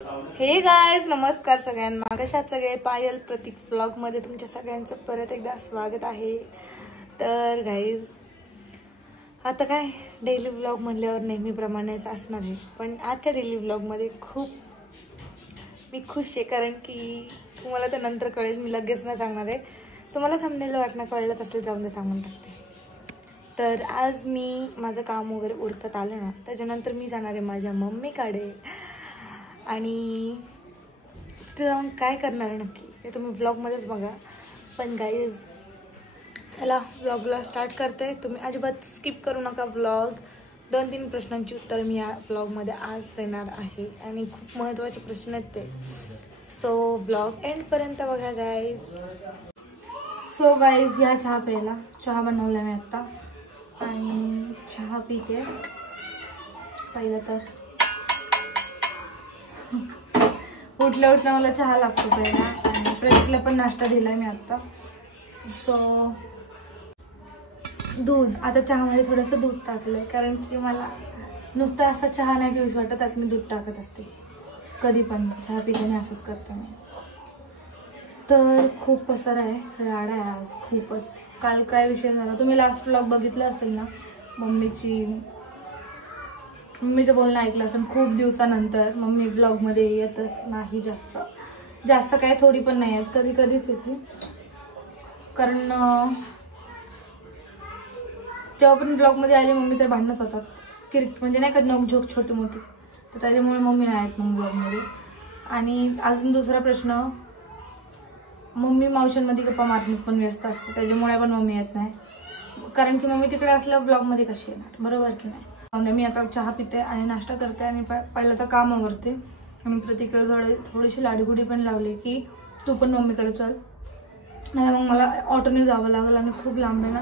Hey guys, नमस्कार सगळ्यांना. कशात सगळे? पायल प्रतीक व्लॉग मध्ये तुमच्या सगळ्यांचं परत एकदा स्वागत आहे. तर गाइज, आता काय डेली व्लॉग म्हणल्यावर नेहमीप्रमाणेच असणार आहे, पण आजच्या डेली व्लॉग मध्ये मी खुश आहे, कारण की तुम्हाला तर नंतर कळेल, मी लगेच नाही सांगणार आहे. तुम्हाला थंबनेल वाटणं कळलंच असेल, जाऊन दे, सांगून टाकते. तर आज मी माझं काम वगैरे उरकत आलं ना, त्याच्यानंतर मी जाणार आहे माझ्या मम्मीकडे. आणि तिथे जाऊन काय करणार आहे नक्की ते तुम्ही व्लॉगमध्येच बघा. पण गाईज, चला व्लॉगला स्टार्ट करते. तुम्ही अजिबात स्किप करू नका व्लॉग. 2-3 प्रश्नांची उत्तर मी या व्लॉगमध्ये आज देणार आहे, आणि खूप महत्त्वाचे प्रश्न आहेत ते. सो व्लॉग एंडपर्यंत बघा गाईज. सो गाईज, या चहा प्यायला. चहा बनवला मी आत्ता आणि चहा पिते. पहिलं तर उठल्या उठल्या मला चहा लागतो पहिला, आणि प्रत्येकाला पण नाश्ता दिला मी आत्ता. सो दूध, आता चहामध्ये थोडंसं दूध टाकलंय, कारण की मला नुसतं असा चहा नाही पिऊच वाटत, त्यात मी दूध टाकत असते कधी पण. चहा पिताना असंच करते मी. तर खूप पसारा आहे, राडा आहे आज खूपच. काल काय विषय झाला तुम्ही लास्ट व्लॉग बघितला असेल ना, मम्मीचं बोलणं ऐकलं असेल. खूप दिवसानंतर मम्मी व्लॉगमध्ये येतच नाही जास्त काय, थोडी पण नाही येत, कधी कधीच येते. कारण जेव्हा पण व्लॉगमध्ये आली मम्मी तर भांडणच होतात, म्हणजे नाही का, नोकझोक छोटी मोठी, तर त्याच्यामुळे मम्मी नाही आहेत मग व्लॉगमध्ये. आणि अजून दुसरा प्रश्न, मम्मी मावशांमध्ये गप्पा मारण्यात पण व्यस्त असते, त्याच्यामुळे पण मम्मी येत नाही. कारण की मम्मी तिकडे असल्या व्लॉगमध्ये कशी येणार, बरोबर की नाही. मी आता चहा पिते आणि नाश्ता करते, आणि पहिलं तर काम आवरते. आणि प्रत्येकाला थोडीशी लाडीगुडी पण लावली की तू पण मम्मीकडे चल, नाही मग मला ऑटोने जावं लागेल, आणि खूप लांब आहे ना.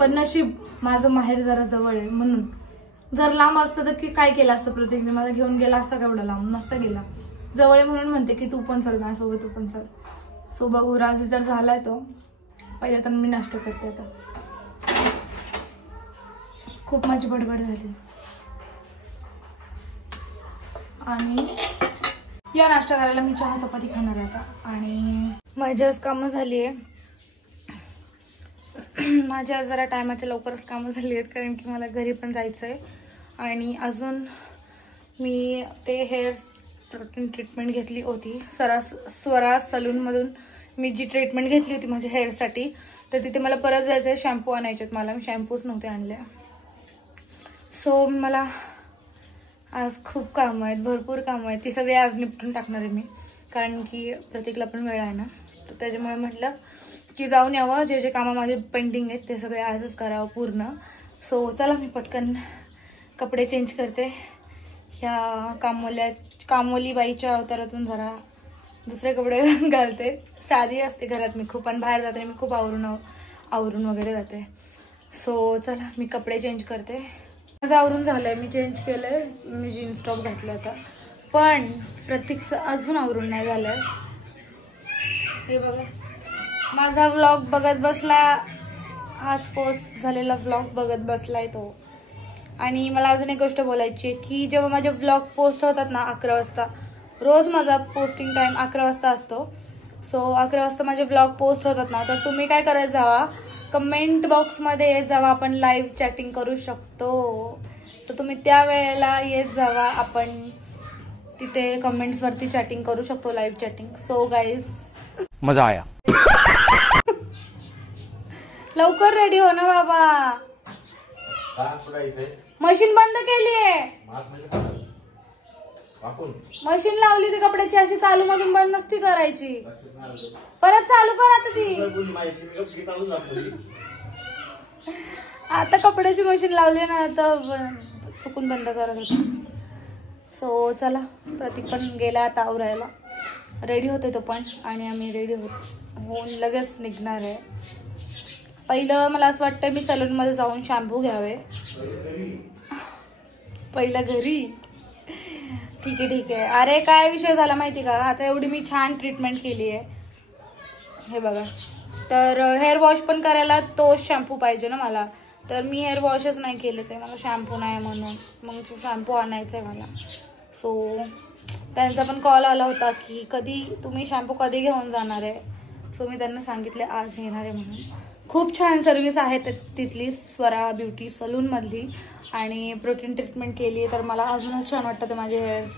पण नशीब माझं माहेर जरा जवळ आहे, म्हणून. जर लांब असतं तर की काय केलं असतं, प्रत्येकने मला घेऊन गेला असता का, एवढा लांब नसता गेला. जवळ आहे म्हणून म्हणते की तू पण चल माझ्यासोबत, तू पण चल. सो बघू, राज जर झालाय तो. पहिला तर मी नाश्ता करते आता. खूप माझी बडबड झाली. आणि या नाश्ता करायला मी चहा चपाती खाणार आहे आता. आणि माझी आज कामं झाली आहे, माझ्या जरा टायमाच्या लवकरच कामं झाली आहेत, कारण की मला घरी पण जायचं आहे. आणि अजून मी ते हेअर प्रोटीन ट्रीटमेंट घेतली होती स्वरा सलूनमधून. मी जी ट्रीटमेंट घेतली होती माझ्या हेअरसाठी, तर तिथे मला परत जायचं आहे. शॅम्पू आणायचे मला, मी शॅम्पूच नव्हते आणले. सो मला आज खूप कामं आहेत, भरपूर कामं आहेत. ती सगळी आज निपटून टाकणार आहे मी, कारण की प्रत्येकाला पण वेळ आहे ना, तर त्याच्यामुळे म्हटलं की जाऊन यावं. जे कामं माझे पेंडिंग आहेत ते सगळे आजच करावं पूर्ण. सो चला, मी पटकन कपडे चेंज करते. ह्या कामवाली बाईच्या अवतारातून जरा दुसरे कपडे घालते. साधी असते घरात मी खूप, आणि बाहेर जाते मी खूप आवरून वगैरे जाते. सो चला, मी कपडे चेंज करते. माझं आवरून झालंय, मी चेंज केलंय, मी जीन्स टॉप घातलं आता. पण प्रत्येकचं अजून आवरून नाही झालंय. हे बघा, माझा व्लॉग बघत बसला, आज पोस्ट झालेला व्लॉग बघत बसलाय तो. आणि मला अजून एक गोष्ट बोलायची आहे, की जेव्हा माझे व्लॉग पोस्ट होतात ना 11 वाजता, रोज माझा पोस्टिंग टाइम 11 वाजता असतो. सो 11 वाजता माझे व्लॉग पोस्ट होतात ना, तर तुम्ही काय करत जावा, कमेंट बॉक्समध्ये येत जावा, आपण लाईव्ह चॅटिंग करू शकतो. तर तुम्ही त्या वेळेला येत जावा, आपण तिथे कमेंट्स वरती चॅटिंग करू शकतो, लाईव्ह चॅटिंग. सो गाईज, मजा आया. लवकर रेडी हो ना बाबा, मशीन बंद केलीये. मशीन लावली ती कपड्याची, अशी चालू मधून बंद नसती करायची. परत चालू कर आता ती. आता कपड्याची मशीन लावली ना, तर चुकून बंद करत होता. सो चला, प्रतीक पण गेला आता आवरायला. रेडी होते तो पण, आणि आम्ही रेडी होऊन लगेच निघणार आहे. पहिलं मला असं वाटतं मी सलूनमध्ये जाऊन शॅम्पू घ्यावे पहिलं घरी. ठीक आहे. अरे काय विषय झाला माहिती का, आता एवढी मी छान ट्रीटमेंट केली आहे, हे बघा. तर हेअर वॉश पण करायला तोच शॅम्पू पाहिजे ना मला, तर मी हेअर वॉशच नाही केले, ते मला शॅम्पू नाही म्हणून मग तो शॅम्पू आणायचा आहे मला. सो त्यांचा पण कॉल आला होता की कधी तुम्ही शॅम्पू कधी घेऊन जाणार आहे. सो मी त्यांना सांगितले आज येणार आहे म्हणून. खूप छान सर्विस आहे तिथली स्वरा ब्युटी सलूनमधली. आणि प्रोटीन ट्रीटमेंट केली तर मला अजूनच छान वाटतं माझे हेअर्स.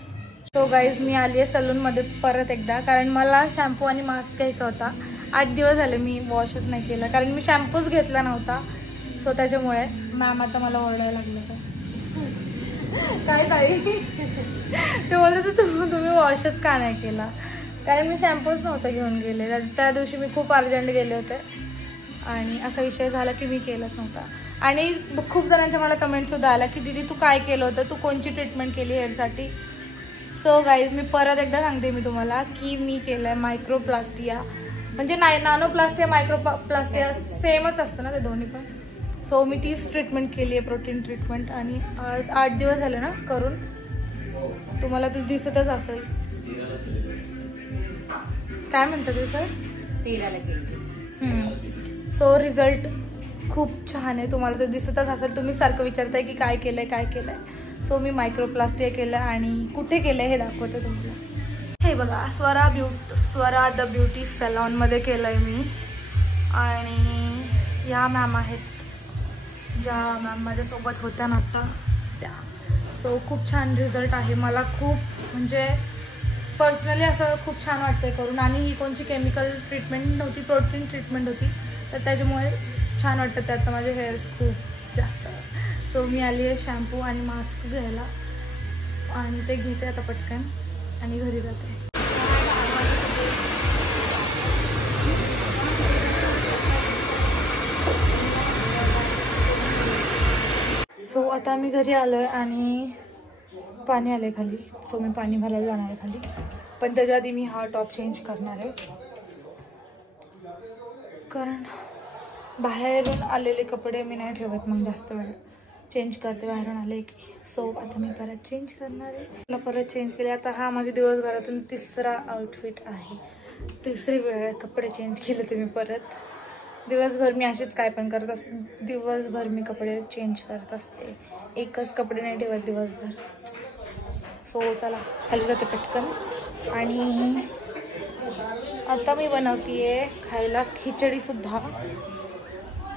सो गाईज मी आली आहे सलूनमध्ये परत एकदा, कारण मला शॅम्पू आणि मास्क घ्यायचा होता. 8 दिवस झाले मी वॉशच नाही केला, कारण मी शॅम्पूच घेतला नव्हता. सो त्याच्यामुळे मॅम आता मला ओरडायला लागलं काय ताई ते बोलत तुम्ही वॉशच का नाही केला, कारण मी शॅम्पूच नव्हता घेऊन गेले. त्या दिवशी मी खूप अर्जंट गेले होते आणि असा विषय झाला की मी केलंच नव्हता. आणि खूप जणांच्या मला कमेंट सुद्धा आला की दीदी तू काय केलं होतं, तू कोणची ट्रीटमेंट केली हेअरसाठी. सो गाईज मी परत एकदा सांगते मी तुम्हाला की मी केलं आहे मायक्रोप्लास्टिया, म्हणजे नानोप्लास्टिया मायक्रोप्लास्टिया सेमच असतं ना ते दोन्ही पण. सो मी तीच ट्रीटमेंट केली आहे, प्रोटीन ट्रीटमेंट. आणि आज 8 दिवस झाले ना करून, तुम्हाला ते दिसतच असेल. काय म्हणतात ते सर? 13ला केली. सो रिझल्ट खूप छान आहे, तुम्हाला ते दिसतच असेल. तुम्ही सारखं विचारताय की काय केलंय काय केलंय. सो मी मायक्रोप्लास्टिया केलं आणि कुठे केलंय हे दाखवते तुम्हाला. हे बघा स्वरा द ब्युटी सलॉनमध्ये केलंय मी. आणि या मॅम आहेत ज्या मॅम माझ्यासोबत होत्या ना आता त्या. सो खूप छान रिझल्ट आहे. मला खूप म्हणजे पर्सनली असं खूप छान वाटतंय करून. आणि ही कोणची केमिकल ट्रीटमेंट नव्हती, प्रोटीन ट्रीटमेंट होती, तर त्याच्यामुळे छान वाटतं ते आता माझे हेअर्स खूप जास्त. सो मी आली आहे शॅम्पू आणि मास्क घ्यायला आणि ते घेते आता पटकन आणि घरी जाते. सो आता मी घरी आलो आहे आणि पाणी आलं आहे खाली. सो मी पाणी भरायला जाणार आहे खाली, पण त्याच्या आधी मी हा टॉप चेंज करणार आहे, कारण बाहेरून आलेले कपडे मी नाही ठेवत मग जास्त वेळ. चेंज करते बाहेरून आले की. सो आता मी परत चेंज करणार आहे. मला परत चेंज केले. आता हा माझ्या दिवसभरातून 3रा आउटफिट आहे. 3री वेळ कपडे चेंज केले ते मी परत. दिवसभर मी अशीच काय पण करत असते, दिवसभर मी कपडे चेंज करत असते, एकच कपडे नाही ठेवत दिवसभर. सो चला खाली जाते पटकन. आणि आता मी बनवतीये खायला खिचडी सुद्धा.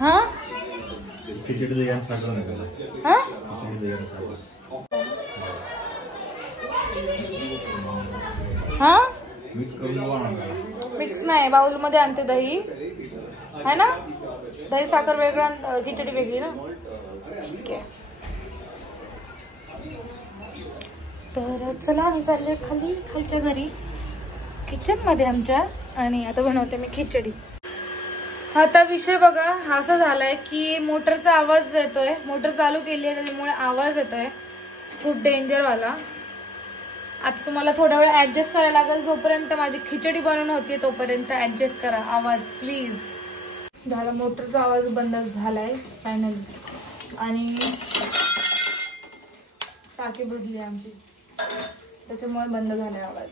हां खिचडी साखर हां हां मिक्स नाही, बाउलमध्ये आणते दही है ना, दही साखर वेगळं खिचडी वेगळी ना. ठीक आहे, तर चला आम्ही चालले खालच्या घरी किचनमध्ये आमच्या. आणि आता बनवते मी खिचडी. आता विषय बघा असा झालाय की मोटरचा आवाज येतोय, मोटर चालू केली आहे त्याच्यामुळे आवाज येतोय खूप डेंजरवाला. आता तुम्हाला थोडा वेळ ऍडजस्ट करायला लागेल, जोपर्यंत माझी खिचडी बनवून होती तोपर्यंत ऍडजस्ट करा आवाज प्लीज. झाला, मोटरचा आवाज बंद झालाय फायनली. आणि टाकी बुजली आमची त्याच्यामुळे बंद झालाय आवाज.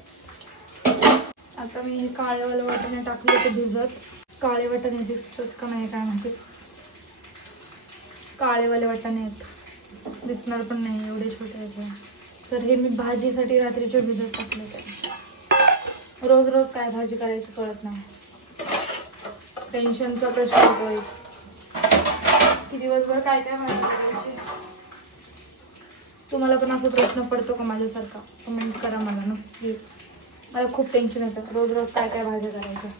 आता मी काळेवाले वाटाणे टाकले ते भिजत. काळे वाटाणे दिसतात का नाही काय माहिती, काळेवाले वाटाणे आहेत, दिसणार पण नाही एवढे छोटे आहेत. तर हे मी भाजीसाठी रात्रीचे भिजत टाकले ते. रोज रोज काय भाजी करायची कळत नाही, टेन्शनचा प्रश्न होतो की दिवसभर काय काय भाजी करायची. तुम्हाला पण असा प्रश्न पडतो का माझ्यासारखा? कमेंट करा मला नक्की. मला खूप टेन्शन येतं रोज रोज काय काय भाज्या करायच्या.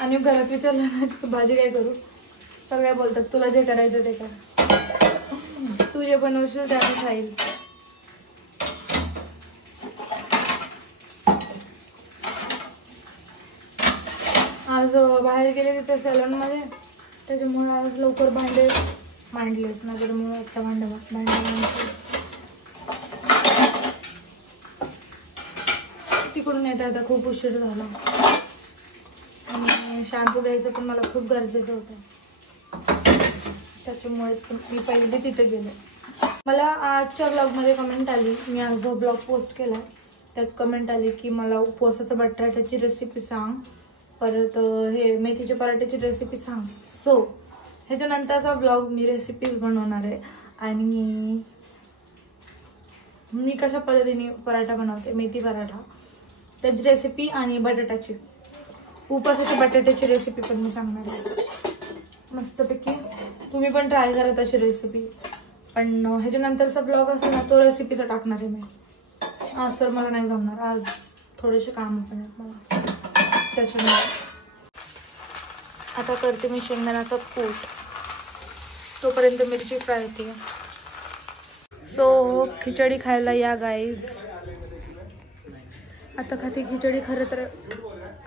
आणि घरात विचारलं ना भाजी काय करू, सगळे बोलतात तुला जे करायचं ते कर, तू जे बनवशील ते आम्ही खाईल. आज बाहेर गेले तिथे सॅलूनमध्ये, त्याच्यामुळे आज लवकर भांडे मांडलेच ना, त्याच्यामुळे एकटा भांडे तिकडून येता येता खूप उशीर झाला. आणि शॅम्पू घ्यायचं पण मला खूप गरजेचं होतं, त्याच्यामुळे मी पहिले तिथे गेले. मला आजच्या ब्लॉगमध्ये कमेंट आली, मी आज जो ब्लॉग पोस्ट केला त्यात कमेंट आली की मला उपवासाचं बटाट्याची रेसिपी सांग, परत हे मेथीच्या पराठ्याची रेसिपी सांग. सो ह्याच्यानंतरचा ब्लॉग मी रेसिपीज बनवणार आहे. आणि मी कशा पद्धतीने पराठा बनवते, मेथी पराठा, त्याची रेसिपी आणि बटाट्याची उपासाची बटाट्याची रेसिपी पण मी सांगणार आहे मस्तपैकी. तुम्ही पण ट्राय करा तशी रेसिपी. पण ह्याच्यानंतरचा ब्लॉग असेल ना, तो रेसिपीचा टाकणार आहे मी. आज तर मला नाही जमणार, आज थोडेसे काम पण आहेत मला त्याच्यामुळे. आता करते मी शेंगदाण्याचा कूट, तोपर्यंत मिरची फ्राय होते. सो खिचडी खायला या गाईज. आता खाते खिचडी. खरं तर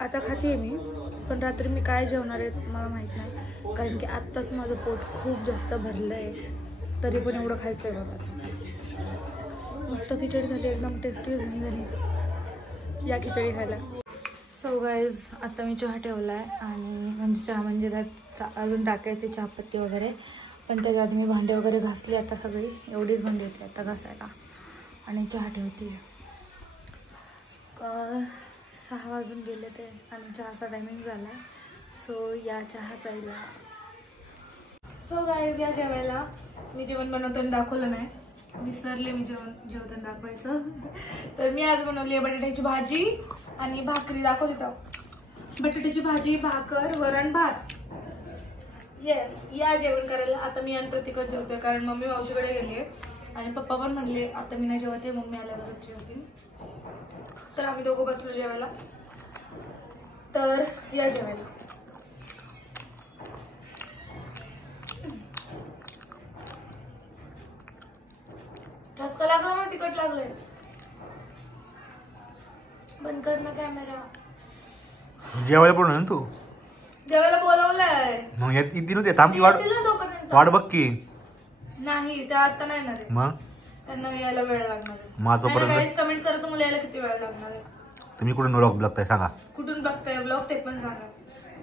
आता खाते मी, पण रात्री मी काय जेवणार आहे मला माहीत नाही, कारण की आत्ताच माझं पोट खूप जास्त भरलं आहे, तरी पण एवढं खायचं आहे बघा. मस्त खिचडी झाली, एकदम टेस्टी झणझणीत. या खिचडी खायला. सो गाईज आता मी चहा ठेवला आहे, आणि म्हणजे चहा म्हणजे त्यात अजून टाकायचे चहापत्ती वगैरे, पण त्याच्यात मी भांडे वगैरे घासली आता सगळी. एवढीच भांडी येते आता घासायला, आणि चहा ठेवते. 6 वाजून गेले ते, आणि चहाचा टायमिंग झाला. सो या चहा प्यायला. सो गाईज या जेवायला. मी जेवण बनवताना दाखवलं नाही, विसरले मी जेवताना दाखवायचं. तर मी आज बनवली आहे बटाट्याची भाजी आणि भाकरी. दाखवली तर बटाट्याची भाजी, भाकर, वरण, भात. येस, या जेवण करायला. आता मी आणि प्रतीकच जेवते, कारण मम्मी मावशीकडे गेली आहे, आणि पप्पा पण म्हणले आता मी नाही जेवते, मम्मी आल्यावरच जेवते. तर आम्ही दोघं बसलो जेवायला. तर या जेवायला. ठसका लागला ना, तिखट लागलंय. बंद कर ना कॅमेरा. जेवायला पण ना तू जेवायला बोलवलंय. मग येतील ते. थांब की वाट बघ की. नाही ते आता नाही ना रे, मग त्यांना यायला वेळ लागणार आहे. मग तोपर्यंत कमेंट करा तुम्हाला यायला किती वेळ लागणार आहे. तुम्ही कुठून ब्लॉग बघताय सांगा, कुठून बघताय ब्लॉग ते पण सांगा.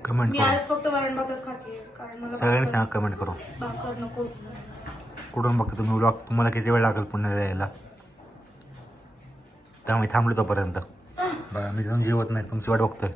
कमेंट मी करून. आज फक्त वरण भातच खाते, कारण मला सगळ्यांनी सांगा कमेंट करून. भाकर नको. कुठून बघता तुम्ही ब्लॉग, तुम्हाला किती वेळ लागेल पुण्याला यायला. त्यामुळे थांबलो तोपर्यंत. बघा मी जाऊन जेवत नाही, तुमची वाट बघतोय.